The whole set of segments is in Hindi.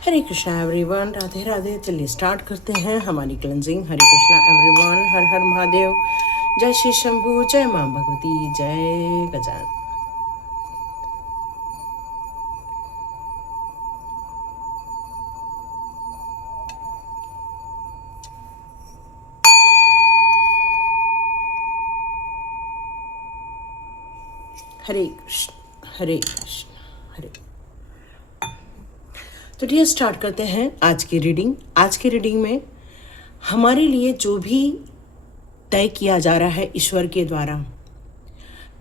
हरे कृष्णा एवरीवन, राधे राधे। चलिए स्टार्ट करते हैं हमारी क्लेंजिंग। हरे कृष्णा एवरीवन, हर हर महादेव। जय श्री शंभू, जय माँ भगवती, जय गजान। हरे कृष्ण हरे कृष्ण हरे। तो चलिए स्टार्ट करते हैं आज की रीडिंग। आज की रीडिंग में हमारे लिए जो भी तय किया जा रहा है ईश्वर के द्वारा,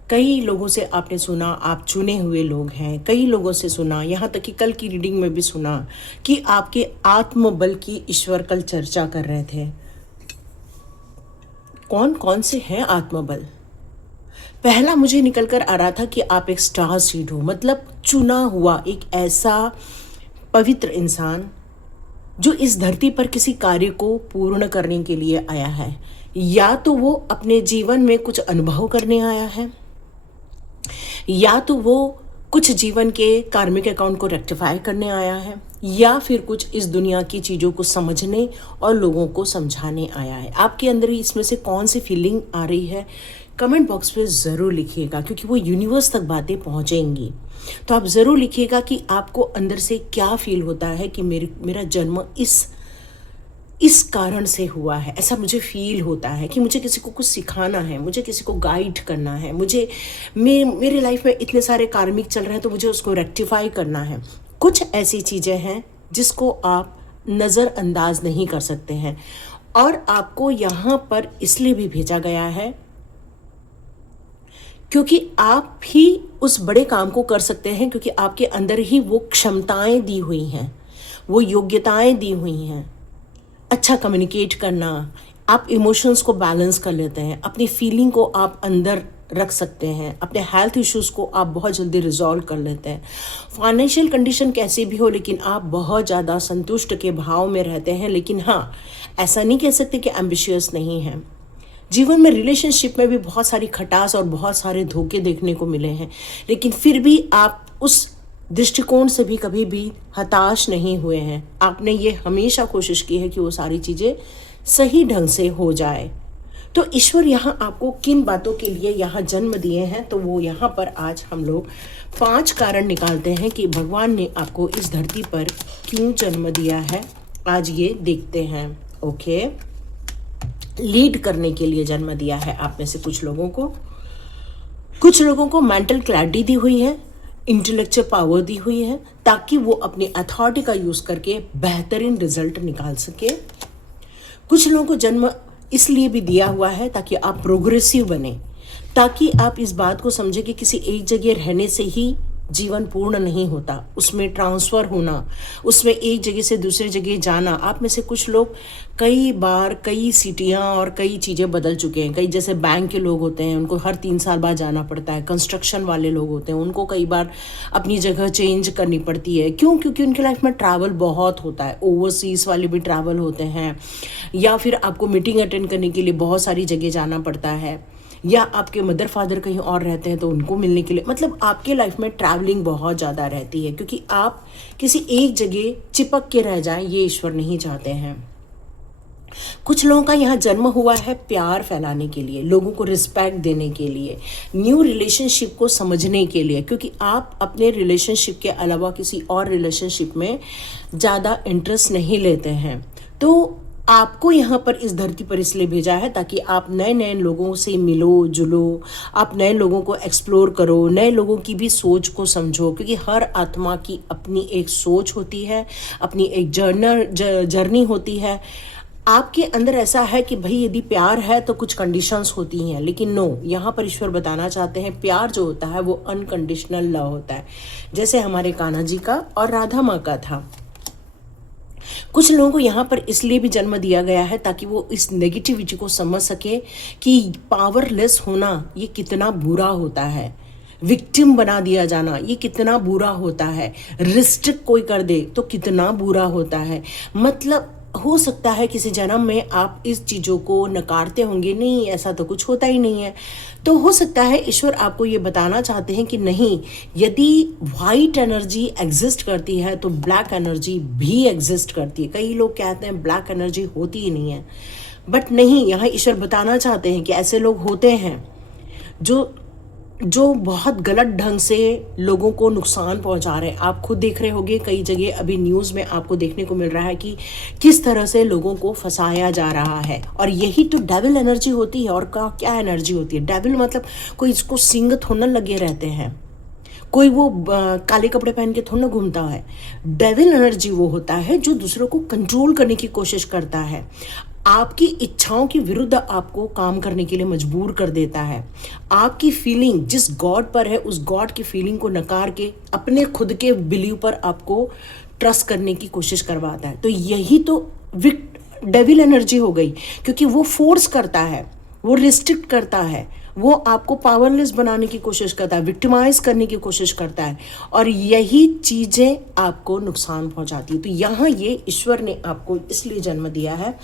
कई लोगों से आपने सुना, आप चुने हुए लोग हैं, कई लोगों से सुना, यहाँ तक कि कल की रीडिंग में भी सुना कि आपके आत्मबल की ईश्वर कल चर्चा कर रहे थे। कौन कौन से हैं आत्मबल? पहला मुझे निकल कर आ रहा था कि आप एक स्टार सीड हो, मतलब चुना हुआ एक ऐसा पवित्र इंसान जो इस धरती पर किसी कार्य को पूर्ण करने के लिए आया है। या तो वो अपने जीवन में कुछ अनुभव करने आया है, या तो वो कुछ जीवन के कार्मिक अकाउंट को रेक्टिफाई करने आया है, या फिर कुछ इस दुनिया की चीज़ों को समझने और लोगों को समझाने आया है। आपके अंदर इसमें से कौन सी फीलिंग आ रही है कमेंट बॉक्स पे ज़रूर लिखिएगा, क्योंकि वो यूनिवर्स तक बातें पहुंचेंगी। तो आप ज़रूर लिखिएगा कि आपको अंदर से क्या फील होता है कि मेरा जन्म इस कारण से हुआ है। ऐसा मुझे फील होता है कि मुझे किसी को कुछ सिखाना है, मुझे किसी को गाइड करना है, मेरे लाइफ में इतने सारे कार्मिक चल रहे हैं तो मुझे उसको रेक्टिफाई करना है। कुछ ऐसी चीज़ें हैं जिसको आप नज़रअंदाज नहीं कर सकते हैं, और आपको यहाँ पर इसलिए भी भेजा गया है क्योंकि आप ही उस बड़े काम को कर सकते हैं, क्योंकि आपके अंदर ही वो क्षमताएं दी हुई हैं, वो योग्यताएं दी हुई हैं। अच्छा कम्युनिकेट करना, आप इमोशंस को बैलेंस कर लेते हैं, अपनी फीलिंग को आप अंदर रख सकते हैं, अपने हेल्थ इश्यूज़ को आप बहुत जल्दी रिजॉल्व कर लेते हैं। फाइनेंशियल कंडीशन कैसी भी हो, लेकिन आप बहुत ज़्यादा संतुष्ट के भाव में रहते हैं। लेकिन हाँ, ऐसा नहीं कह सकते कि एम्बिशियस नहीं है। जीवन में रिलेशनशिप में भी बहुत सारी खटास और बहुत सारे धोखे देखने को मिले हैं, लेकिन फिर भी आप उस दृष्टिकोण से भी कभी भी हताश नहीं हुए हैं। आपने ये हमेशा कोशिश की है कि वो सारी चीज़ें सही ढंग से हो जाए। तो ईश्वर यहाँ आपको किन बातों के लिए यहाँ जन्म दिए हैं, तो वो यहाँ पर आज हम लोग 5 कारण निकालते हैं कि भगवान ने आपको इस धरती पर क्यों जन्म दिया है। आज ये देखते हैं। ओके, लीड करने के लिए जन्म दिया है आप में से कुछ लोगों को मेंटल क्लैरिटी दी हुई है, इंटेलेक्चुअल पावर दी हुई है, ताकि वो अपनी अथॉरिटी का यूज़ करके बेहतरीन रिजल्ट निकाल सके। कुछ लोगों को जन्म इसलिए भी दिया हुआ है ताकि आप प्रोग्रेसिव बने, ताकि आप इस बात को समझे कि किसी एक जगह रहने से ही जीवन पूर्ण नहीं होता, उसमें ट्रांसफ़र होना, उसमें एक जगह से दूसरी जगह जाना। आप में से कुछ लोग कई बार कई सिटियाँ और कई चीज़ें बदल चुके हैं। कई जैसे बैंक के लोग होते हैं, उनको हर 3 साल बाद जाना पड़ता है। कंस्ट्रक्शन वाले लोग होते हैं, उनको कई बार अपनी जगह चेंज करनी पड़ती है। क्यों? क्योंकि उनकी लाइफ में ट्रैवल बहुत होता है। ओवरसीज़ वाले भी ट्रैवल होते हैं, या फिर आपको मीटिंग अटेंड करने के लिए बहुत सारी जगह जाना पड़ता है, या आपके मदर फादर कहीं और रहते हैं तो उनको मिलने के लिए, मतलब आपके लाइफ में ट्रैवलिंग बहुत ज़्यादा रहती है, क्योंकि आप किसी एक जगह चिपक के रह जाएं, ये ईश्वर नहीं चाहते हैं। कुछ लोगों का यहाँ जन्म हुआ है प्यार फैलाने के लिए, लोगों को रिस्पेक्ट देने के लिए, न्यू रिलेशनशिप को समझने के लिए, क्योंकि आप अपने रिलेशनशिप के अलावा किसी और रिलेशनशिप में ज़्यादा इंटरेस्ट नहीं लेते हैं। तो आपको यहाँ पर इस धरती पर इसलिए भेजा है ताकि आप नए नए लोगों से मिलो जुलो, आप नए लोगों को एक्सप्लोर करो, नए लोगों की भी सोच को समझो, क्योंकि हर आत्मा की अपनी एक सोच होती है, अपनी एक जर्नी होती है। आपके अंदर ऐसा है कि भाई यदि प्यार है तो कुछ कंडीशंस होती हैं, लेकिन नो, यहाँ पर ईश्वर बताना चाहते हैं प्यार जो होता है वो अनकंडीशनल लव होता है, जैसे हमारे कान्हा जी का और राधा माँ का था। कुछ लोगों को यहाँ पर इसलिए भी जन्म दिया गया है ताकि वो इस नेगेटिविटी को समझ सके कि पावरलेस होना ये कितना बुरा होता है, विक्टिम बना दिया जाना ये कितना बुरा होता है, रिस्ट्रिक्ट कोई कर दे तो कितना बुरा होता है। मतलब हो सकता है किसी जन्म में आप इस चीज़ों को नकारते होंगे, नहीं ऐसा तो कुछ होता ही नहीं है। तो हो सकता है ईश्वर आपको ये बताना चाहते हैं कि नहीं, यदि वाइट एनर्जी एग्जिस्ट करती है तो ब्लैक एनर्जी भी एग्जिस्ट करती है। कई लोग कहते हैं ब्लैक एनर्जी होती ही नहीं है, बट नहीं, यहाँ ईश्वर बताना चाहते हैं कि ऐसे लोग होते हैं जो जो बहुत गलत ढंग से लोगों को नुकसान पहुंचा रहे हैं। आप खुद देख रहे होंगे कई जगह अभी न्यूज़ में आपको देखने को मिल रहा है कि किस तरह से लोगों को फंसाया जा रहा है। और यही तो डेविल एनर्जी होती है। और क्या एनर्जी होती है? डेविल मतलब कोई इसको सिंग थोड़ा लगे रहते हैं, कोई वो काले कपड़े पहन के थोड़ा घूमता है। डेविल एनर्जी वो होता है जो दूसरों को कंट्रोल करने की कोशिश करता है, आपकी इच्छाओं के विरुद्ध आपको काम करने के लिए मजबूर कर देता है। आपकी फीलिंग जिस गॉड पर है उस गॉड की फीलिंग को नकार के अपने खुद के बिलीव पर आपको ट्रस्ट करने की कोशिश करवाता है। तो यही तो डेविल एनर्जी हो गई, क्योंकि वो फोर्स करता है, वो रिस्ट्रिक्ट करता है, वो आपको पावरलेस बनाने की कोशिश करता है, विक्टिमाइज करने की कोशिश करता है, और यही चीज़ें आपको नुकसान पहुंचाती है। तो यहाँ ये ईश्वर ने आपको इसलिए जन्म दिया है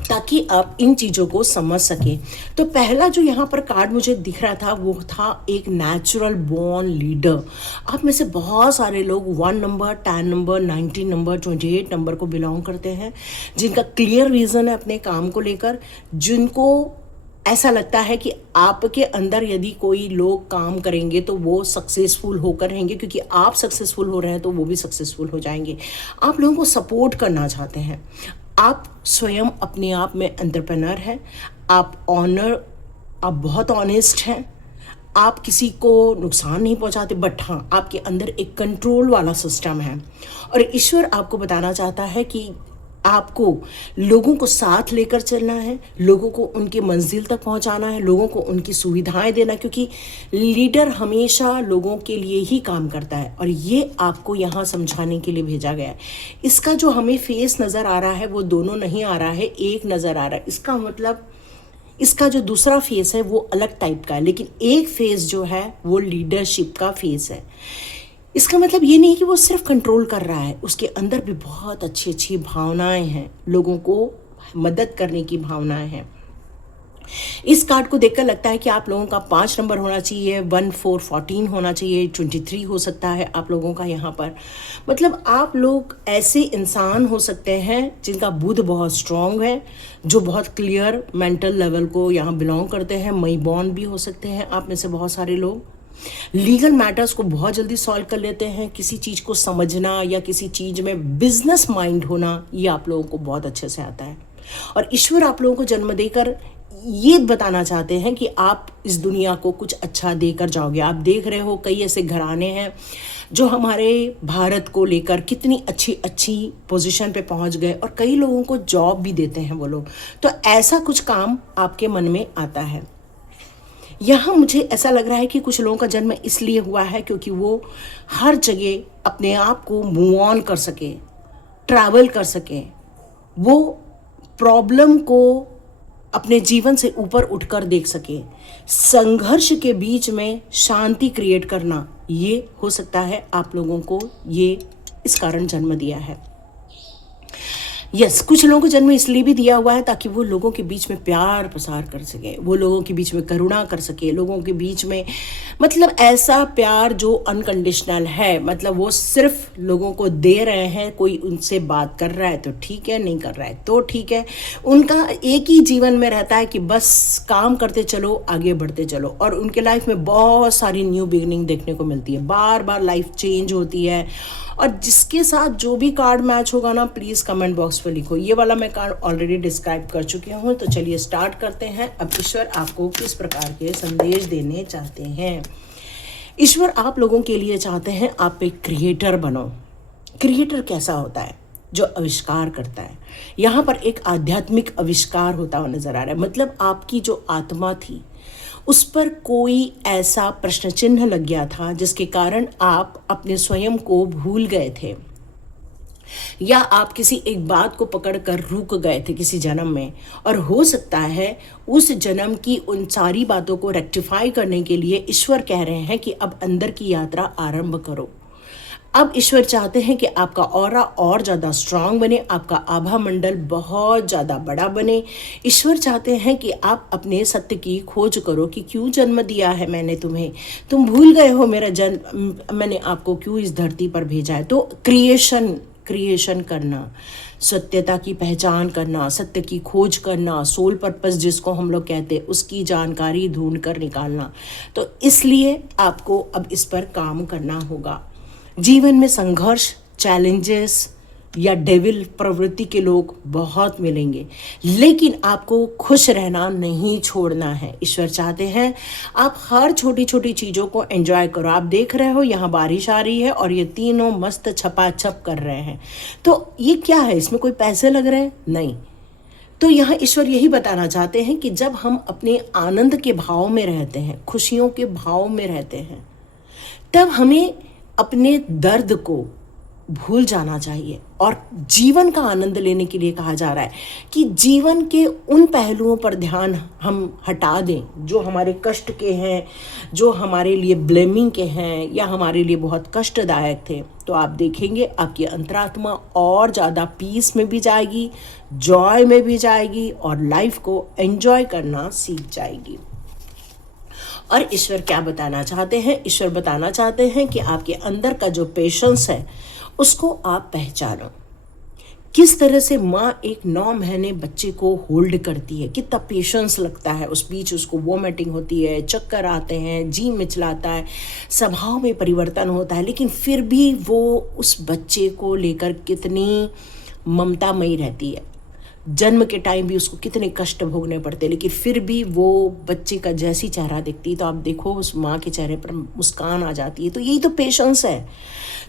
ताकि आप इन चीज़ों को समझ सकें। तो पहला जो यहाँ पर कार्ड मुझे दिख रहा था वो था एक नेचुरल बॉर्न लीडर। आप में से बहुत सारे लोग 1 नंबर, 10 नंबर, 19 नंबर, 28 नंबर को बिलोंग करते हैं, जिनका क्लियर विजन है अपने काम को लेकर, जिनको ऐसा लगता है कि आपके अंदर यदि कोई लोग काम करेंगे तो वो सक्सेसफुल होकर रहेंगे, क्योंकि आप सक्सेसफुल हो रहे हैं तो वो भी सक्सेसफुल हो जाएंगे। आप लोगों को सपोर्ट करना चाहते हैं। आप स्वयं अपने आप में एंटरप्रेन्योर हैं, आप बहुत ऑनेस्ट हैं, आप किसी को नुकसान नहीं पहुंचाते, बट हाँ आपके अंदर एक कंट्रोल वाला सिस्टम है। और ईश्वर आपको बताना चाहता है कि आपको लोगों को साथ लेकर चलना है, लोगों को उनके मंजिल तक पहुंचाना है, लोगों को उनकी सुविधाएं देना, क्योंकि लीडर हमेशा लोगों के लिए ही काम करता है। और ये आपको यहाँ समझाने के लिए भेजा गया है। इसका जो हमें फेस नज़र आ रहा है वो दोनों नहीं आ रहा है, एक नज़र आ रहा है। इसका मतलब इसका जो दूसरा फेस है वो अलग टाइप का है, लेकिन एक फेस जो है वो लीडरशिप का फेस है। इसका मतलब ये नहीं कि वो सिर्फ कंट्रोल कर रहा है, उसके अंदर भी बहुत अच्छी अच्छी भावनाएं हैं, लोगों को मदद करने की भावनाएं हैं। इस कार्ड को देखकर लगता है कि आप लोगों का 5 नंबर होना चाहिए, 1 4 14 होना चाहिए, 23 हो सकता है आप लोगों का यहाँ पर। मतलब आप लोग ऐसे इंसान हो सकते हैं जिनका बुद्ध बहुत स्ट्रांग है, जो बहुत क्लियर मेंटल लेवल को यहाँ बिलोंग करते हैं। मई बॉर्न भी हो सकते हैं आप में से बहुत सारे लोग। लीगल मैटर्स को बहुत जल्दी सॉल्व कर लेते हैं। किसी चीज़ को समझना या किसी चीज़ में बिजनेस माइंड होना, ये आप लोगों को बहुत अच्छे से आता है। और ईश्वर आप लोगों को जन्म देकर ये बताना चाहते हैं कि आप इस दुनिया को कुछ अच्छा देकर जाओगे। आप देख रहे हो कई ऐसे घराने हैं जो हमारे भारत को लेकर कितनी अच्छी अच्छी पोजीशन पे पहुंच गए, और कई लोगों को जॉब भी देते हैं वो लोग। तो ऐसा कुछ काम आपके मन में आता है। यहाँ मुझे ऐसा लग रहा है कि कुछ लोगों का जन्म इसलिए हुआ है क्योंकि वो हर जगह अपने आप को मूव ऑन कर सके, ट्रैवल कर सके, वो प्रॉब्लम को अपने जीवन से ऊपर उठकर देख सके। संघर्ष के बीच में शांति क्रिएट करना, ये हो सकता है आप लोगों को ये इस कारण जन्म दिया है। कुछ लोगों को जन्म इसलिए भी दिया हुआ है ताकि वो लोगों के बीच में प्यार प्रसार कर सके, वो लोगों के बीच में करुणा कर सके, लोगों के बीच में मतलब ऐसा प्यार जो अनकंडीशनल है, मतलब वो सिर्फ लोगों को दे रहे हैं। कोई उनसे बात कर रहा है तो ठीक है, नहीं कर रहा है तो ठीक है। उनका एक ही जीवन में रहता है कि बस काम करते चलो, आगे बढ़ते चलो, और उनके लाइफ में बहुत सारी न्यू बिगिनिंग देखने को मिलती है। बार बार लाइफ चेंज होती है। और जिसके साथ जो भी कार्ड मैच होगा ना, प्लीज़ कमेंट बॉक्स में लिखो। ये वाला मैं कार्ड ऑलरेडी डिस्क्राइब कर चुकी हूँ। तो चलिए स्टार्ट करते हैं। अब ईश्वर आपको किस प्रकार के संदेश देने चाहते हैं। ईश्वर आप लोगों के लिए चाहते हैं आप एक क्रिएटर बनो। क्रिएटर कैसा होता है? जो आविष्कार करता है। यहाँ पर एक आध्यात्मिक आविष्कार होता हुआ नजर आ रहा है। मतलब आपकी जो आत्मा थी उस पर कोई ऐसा प्रश्न चिन्ह लग गया था जिसके कारण आप अपने स्वयं को भूल गए थे, या आप किसी एक बात को पकड़कर रुक गए थे किसी जन्म में। और हो सकता है उस जन्म की उन सारी बातों को रेक्टिफाई करने के लिए ईश्वर कह रहे हैं कि अब अंदर की यात्रा आरंभ करो। अब ईश्वर चाहते हैं कि आपका ऑरा और ज़्यादा स्ट्रांग बने, आपका आभा मंडल बहुत ज़्यादा बड़ा बने। ईश्वर चाहते हैं कि आप अपने सत्य की खोज करो कि क्यों जन्म दिया है मैंने तुम्हें, तुम भूल गए हो मेरा जन्म, मैंने आपको क्यों इस धरती पर भेजा है। तो क्रिएशन करना, सत्यता की पहचान करना, सत्य की खोज करना, सोल पर्पस जिसको हम लोग कहते हैं, उसकी जानकारी ढूंढ कर निकालना। तो इसलिए आपको अब इस पर काम करना होगा। जीवन में संघर्ष, चैलेंजेस या डेविल प्रवृत्ति के लोग बहुत मिलेंगे, लेकिन आपको खुश रहना नहीं छोड़ना है। ईश्वर चाहते हैं आप हर छोटी छोटी चीज़ों को एंजॉय करो। आप देख रहे हो यहाँ बारिश आ रही है और ये तीनों मस्त छपाछप कर रहे हैं, तो ये क्या है, इसमें कोई पैसे लग रहे हैं? नहीं। तो यहाँ ईश्वर यही बताना चाहते हैं कि जब हम अपने आनंद के भाव में रहते हैं, खुशियों के भाव में रहते हैं, तब हमें अपने दर्द को भूल जाना चाहिए और जीवन का आनंद लेने के लिए कहा जा रहा है कि जीवन के उन पहलुओं पर ध्यान हम हटा दें जो हमारे कष्ट के हैं, जो हमारे लिए ब्लेमिंग के हैं या हमारे लिए बहुत कष्टदायक थे। तो आप देखेंगे आपकी अंतरात्मा और ज़्यादा पीस में भी जाएगी, जॉय में भी जाएगी और लाइफ को एंजॉय करना सीख जाएगी। और ईश्वर क्या बताना चाहते हैं? ईश्वर बताना चाहते हैं कि आपके अंदर का जो पेशेंस है उसको आप पहचानो। किस तरह से माँ एक 9 महीने बच्चे को होल्ड करती है, कितना पेशेंस लगता है, उस बीच उसको वोमिटिंग होती है, चक्कर आते हैं, जी मिचलाता है, स्वभाव में परिवर्तन होता है, लेकिन फिर भी वो उस बच्चे को लेकर कितनी ममतामयी रहती है। जन्म के टाइम भी उसको कितने कष्ट भोगने पड़ते, लेकिन फिर भी वो बच्चे का जैसी चेहरा दिखती है तो आप देखो उस माँ के चेहरे पर मुस्कान आ जाती है। तो यही तो पेशेंस है।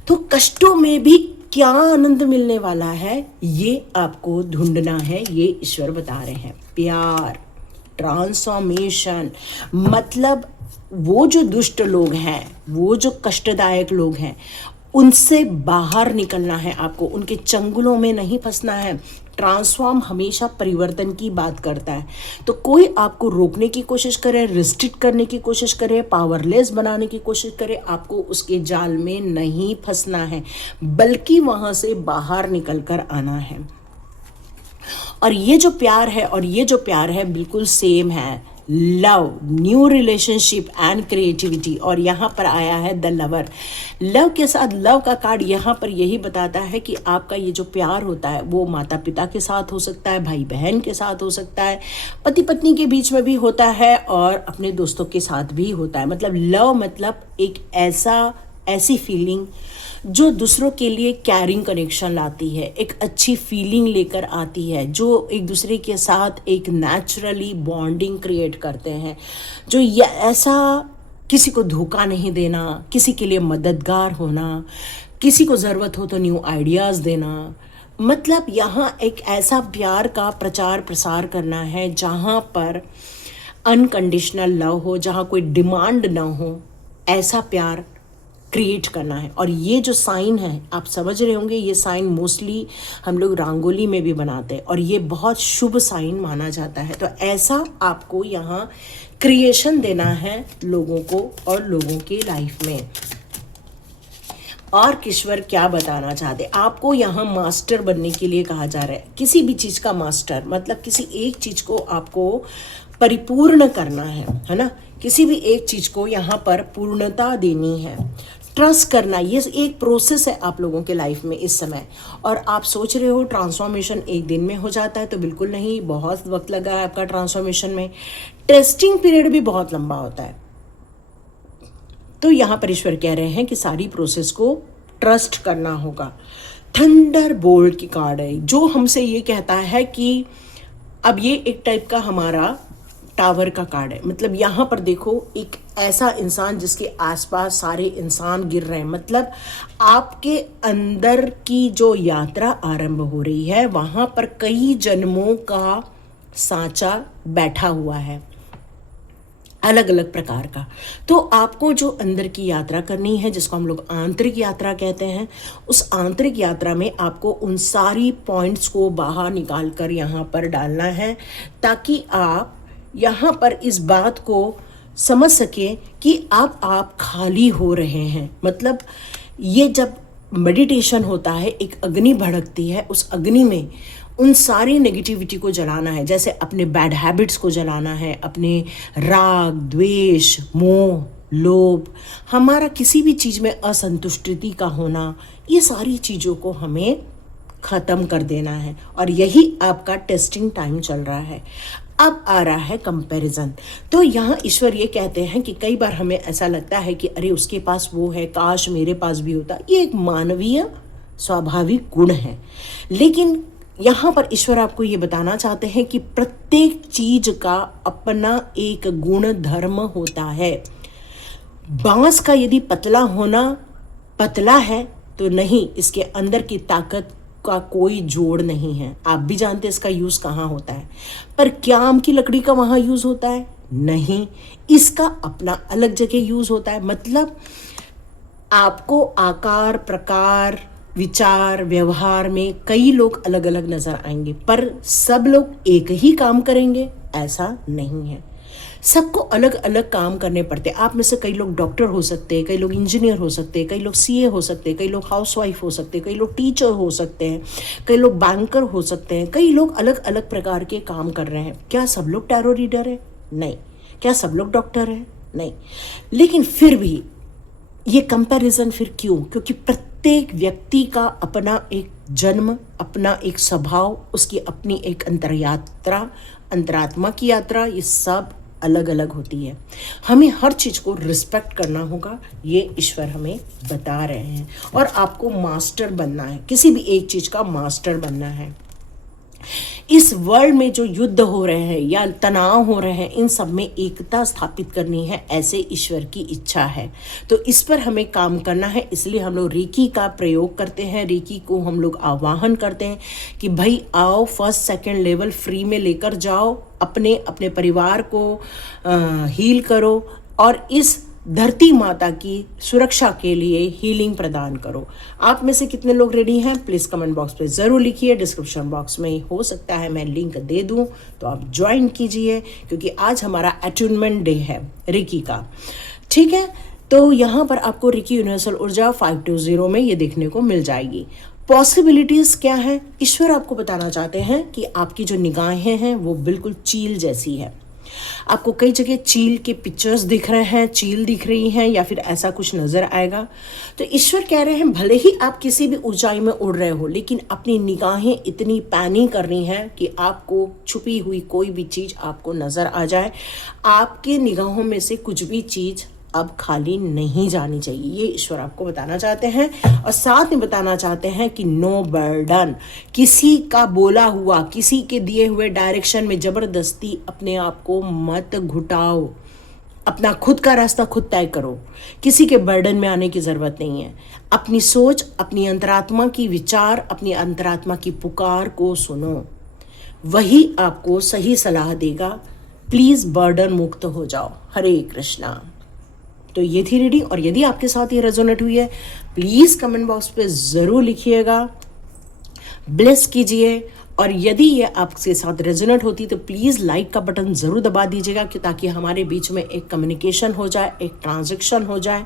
तो कष्टों में भी क्या आनंद मिलने वाला है ये आपको ढूंढना है, ये ईश्वर बता रहे हैं। प्यार, ट्रांसफॉर्मेशन, मतलब वो जो दुष्ट लोग हैं, वो जो कष्टदायक लोग हैं, उनसे बाहर निकलना है आपको, उनके चंगुलों में नहीं फंसना है। ट्रांसफॉर्म हमेशा परिवर्तन की बात करता है। तो कोई आपको रोकने की कोशिश करे, रिस्ट्रिक्ट करने की कोशिश करे, पावरलेस बनाने की कोशिश करे, आपको उसके जाल में नहीं फंसना है, बल्कि वहां से बाहर निकल कर आना है। और ये जो प्यार है बिल्कुल सेम है। Love, new relationship and creativity, और यहाँ पर आया है द लवर। लव के साथ लव का कार्ड यहाँ पर यही बताता है कि आपका ये जो प्यार होता है वो माता पिता के साथ हो सकता है, भाई बहन के साथ हो सकता है, पति पत्नी के बीच में भी होता है और अपने दोस्तों के साथ भी होता है। मतलब लव मतलब एक ऐसी फीलिंग जो दूसरों के लिए कैरिंग कनेक्शन लाती है, एक अच्छी फीलिंग लेकर आती है, जो एक दूसरे के साथ एक नेचुरली बॉन्डिंग क्रिएट करते हैं, जो ये ऐसा किसी को धोखा नहीं देना, किसी के लिए मददगार होना, किसी को ज़रूरत हो तो न्यू आइडियाज़ देना। मतलब यहाँ एक ऐसा प्यार का प्रचार प्रसार करना है जहाँ पर अनकंडीशनल लव हो, जहाँ कोई डिमांड ना हो, ऐसा प्यार क्रिएट करना है। और ये जो साइन है आप समझ रहे होंगे, ये साइन मोस्टली हम लोग रंगोली में भी बनाते हैं और ये बहुत शुभ साइन माना जाता है। तो ऐसा आपको यहाँ क्रिएशन देना है लोगों को और लोगों की लाइफ में। और ईश्वर क्या बताना चाहते, आपको यहाँ मास्टर बनने के लिए कहा जा रहा है। किसी भी चीज़ का मास्टर मतलब किसी एक चीज़ को आपको परिपूर्ण करना है ना, किसी भी एक चीज़ को यहाँ पर पूर्णता देनी है। ट्रस्ट करना, ये एक प्रोसेस है आप लोगों के लाइफ में इस समय। और आप सोच रहे हो ट्रांसफॉर्मेशन एक दिन में हो जाता है, तो बिल्कुल नहीं, बहुत वक्त लगा है आपका ट्रांसफॉर्मेशन में। टेस्टिंग पीरियड भी बहुत लंबा होता है। तो यहाँ पर ईश्वर कह रहे हैं कि सारी प्रोसेस को ट्रस्ट करना होगा। थंडर बोल्ट की कार्ड है जो हमसे ये कहता है कि अब ये एक टाइप का हमारा टावर का कार्ड है। मतलब यहाँ पर देखो एक ऐसा इंसान जिसके आसपास सारे इंसान गिर रहे हैं, मतलब आपके अंदर की जो यात्रा आरंभ हो रही है वहाँ पर कई जन्मों का सांचा बैठा हुआ है, अलग अलग प्रकार का। तो आपको जो अंदर की यात्रा करनी है, जिसको हम लोग आंतरिक यात्रा कहते हैं, उस आंतरिक यात्रा में आपको उन सारी पॉइंट्स को बाहर निकाल कर यहाँ पर डालना है, ताकि आप यहाँ पर इस बात को समझ सके कि अब आप खाली हो रहे हैं। मतलब ये जब मेडिटेशन होता है, एक अग्नि भड़कती है, उस अग्नि में उन सारी नेगेटिविटी को जलाना है। जैसे अपने बैड हैबिट्स को जलाना है, अपने राग, द्वेष, मोह, लोभ, हमारा किसी भी चीज़ में असंतुष्टि का होना, ये सारी चीज़ों को हमें ख़त्म कर देना है। और यही आपका टेस्टिंग टाइम चल रहा है। अब आ रहा है कंपैरिजन। तो यहाँ ईश्वर ये कहते हैं कि कई बार हमें ऐसा लगता है कि अरे उसके पास वो है, काश मेरे पास भी होता। ये एक मानवीय स्वाभाविक गुण है। लेकिन यहाँ पर ईश्वर आपको ये बताना चाहते हैं कि प्रत्येक चीज का अपना एक गुण धर्म होता है। बांस का यदि पतला होना पतला है तो नहीं, इसके अंदर की ताकत का कोई जोड़ नहीं है। आप भी जानते हैं इसका यूज कहाँ होता है, पर क्या आम की लकड़ी का वहां यूज होता है? नहीं, इसका अपना अलग जगह यूज होता है। मतलब आपको आकार, प्रकार, विचार, व्यवहार में कई लोग अलग अलग नजर आएंगे, पर सब लोग एक ही काम करेंगे ऐसा नहीं है। सबको अलग अलग काम करने पड़ते हैं। आप में से कई लोग डॉक्टर हो सकते हैं, कई लोग इंजीनियर हो सकते हैं, कई लोग सीए हो सकते हैं, कई लोग हाउसवाइफ हो सकते हैं, कई लोग टीचर हो सकते हैं, कई लोग बैंकर हो सकते हैं। कई लोग अलग अलग प्रकार के काम कर रहे हैं। क्या सब लोग टैरो रीडर है? नहीं। क्या सब लोग डॉक्टर है? नहीं। लेकिन फिर भी ये कंपैरिजन फिर क्यों? क्योंकि प्रत्येक व्यक्ति का अपना एक जन्म, अपना एक स्वभाव, उसकी अपनी एक अंतरयात्रा, अंतरात्मा की यात्रा, ये सब अलग अलग होती है। हमें हर चीज़ को रिस्पेक्ट करना होगा, ये ईश्वर हमें बता रहे हैं। और आपको मास्टर बनना है, किसी भी एक चीज़ का मास्टर बनना है। इस वर्ल्ड में जो युद्ध हो रहे हैं या तनाव हो रहे हैं, इन सब में एकता स्थापित करनी है, ऐसे ईश्वर की इच्छा है। तो इस पर हमें काम करना है। इसलिए हम लोग रेकी का प्रयोग करते हैं। रेकी को हम लोग आवाहन करते हैं कि भाई आओ, फर्स्ट सेकंड लेवल फ्री में लेकर जाओ, अपने अपने परिवार को हील करो और इस धरती माता की सुरक्षा के लिए हीलिंग प्रदान करो। आप में से कितने लोग रेडी हैं? प्लीज़ कमेंट बॉक्स पे ज़रूर लिखिए। डिस्क्रिप्शन बॉक्स में हो सकता है मैं लिंक दे दूं, तो आप ज्वाइन कीजिए, क्योंकि आज हमारा अट्यूनमेंट डे है रेकी का। ठीक है, तो यहाँ पर आपको रेकी यूनिवर्सल ऊर्जा 520 में ये देखने को मिल जाएगी। पॉसिबिलिटीज़ क्या है? ईश्वर आपको बताना चाहते हैं कि आपकी जो निगाहें हैं वो बिल्कुल चील जैसी है। आपको कई जगह चील के पिक्चर्स दिख रहे हैं, चील दिख रही हैं, या फिर ऐसा कुछ नजर आएगा। तो ईश्वर कह रहे हैं भले ही आप किसी भी ऊंचाई में उड़ रहे हो, लेकिन अपनी निगाहें इतनी पैनी करनी है कि आपको छुपी हुई कोई भी चीज आपको नजर आ जाए। आपके निगाहों में से कुछ भी चीज अब खाली नहीं जानी चाहिए, ये ईश्वर आपको बताना चाहते हैं। और साथ में बताना चाहते हैं कि नो बर्डन, किसी का बोला हुआ, किसी के दिए हुए डायरेक्शन में जबरदस्ती अपने आप को मत घुटाओ। अपना खुद का रास्ता खुद तय करो, किसी के बर्डन में आने की ज़रूरत नहीं है। अपनी सोच, अपनी अंतरात्मा की विचार, अपनी अंतरात्मा की पुकार को सुनो, वही आपको सही सलाह देगा। प्लीज़ बर्डन मुक्त हो जाओ। हरे कृष्णा। तो ये थी रीडिंग, और यदि आपके साथ ये रेजोनेट हुई है, प्लीज़ कमेंट बॉक्स पे ज़रूर लिखिएगा, ब्लेस कीजिए। और यदि ये आपके साथ रेजोनेट होती तो प्लीज़ लाइक का बटन ज़रूर दबा दीजिएगा, कि ताकि हमारे बीच में एक कम्युनिकेशन हो जाए, एक ट्रांजैक्शन हो जाए।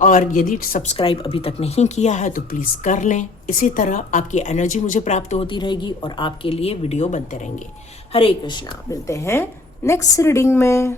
और यदि सब्सक्राइब अभी तक नहीं किया है तो प्लीज़ कर लें। इसी तरह आपकी एनर्जी मुझे प्राप्त होती रहेगी और आपके लिए वीडियो बनते रहेंगे। हरे कृष्णा। मिलते हैं नेक्स्ट रीडिंग में।